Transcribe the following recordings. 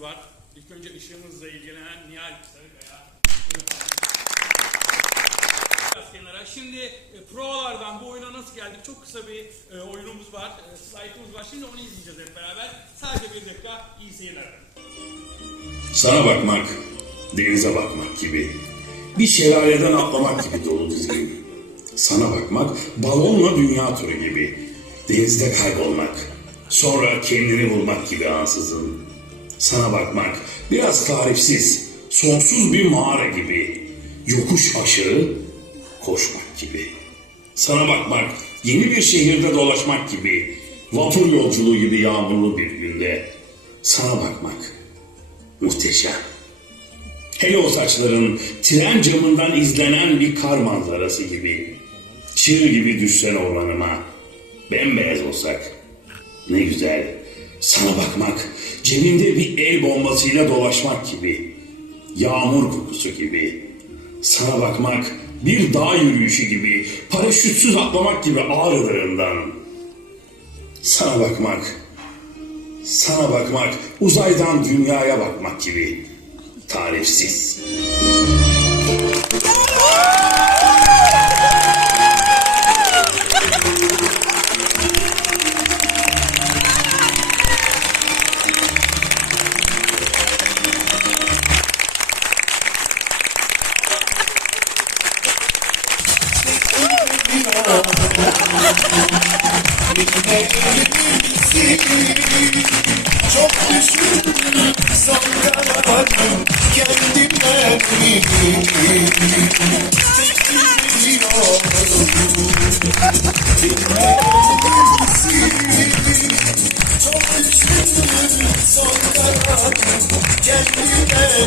var. İlk önce ışığımızla ilgilenen Nihal Sarıkaya. Kenara. Şimdi e, provalardan bu oyuna nasıl geldik? Çok kısa bir e, oyunumuz var. E, slaytımız var. Şimdi onu izleyeceğiz hep beraber. Sadece bir dakika. İyi seyirler. Sana bakmak, denize bakmak gibi. Bir şelaleden atlamak gibi dolu dizgin. Sana bakmak, balonla dünya turu gibi. Denizde kaybolmak. Sonra kendini bulmak gibi ansızın. Sana bakmak, biraz tarifsiz, sonsuz bir mağara gibi. Yokuş aşağı, koşmak gibi. Sana bakmak, yeni bir şehirde dolaşmak gibi. Vapur yolculuğu gibi yağmurlu bir günde. Sana bakmak, Muhteşem. Hele o saçların tren camından izlenen bir kar manzarası gibi. Çığ gibi düşsen ormanıma. Bembeyaz olsak. Ne güzel. Sana bakmak, cebinde bir el bombasıyla dolaşmak gibi. Yağmur kokusu gibi. Sana bakmak, bir dağ yürüyüşü gibi. Paraşütsüz atlamak gibi Ağrı Dağı'ndan. Sana bakmak, sana bakmak, uzaydan dünyaya bakmak gibi. Tarifsiz. Çok düşündüm sonra baktım kendimden Çok düşündüm sonra baktım kendimden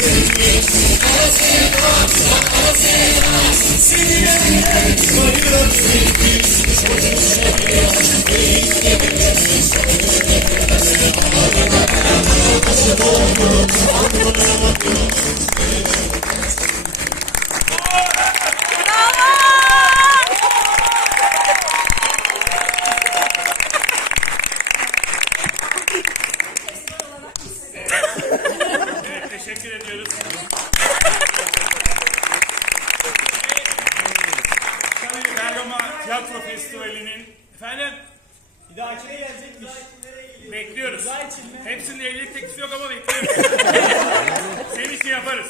Tabii Bergama Tiyatro Festivali'nin efendim Bir daha kime gelecekmiş? bekliyoruz. Hepsinin evlilik teklifi yok ama bekliyoruz. Senin için yaparız.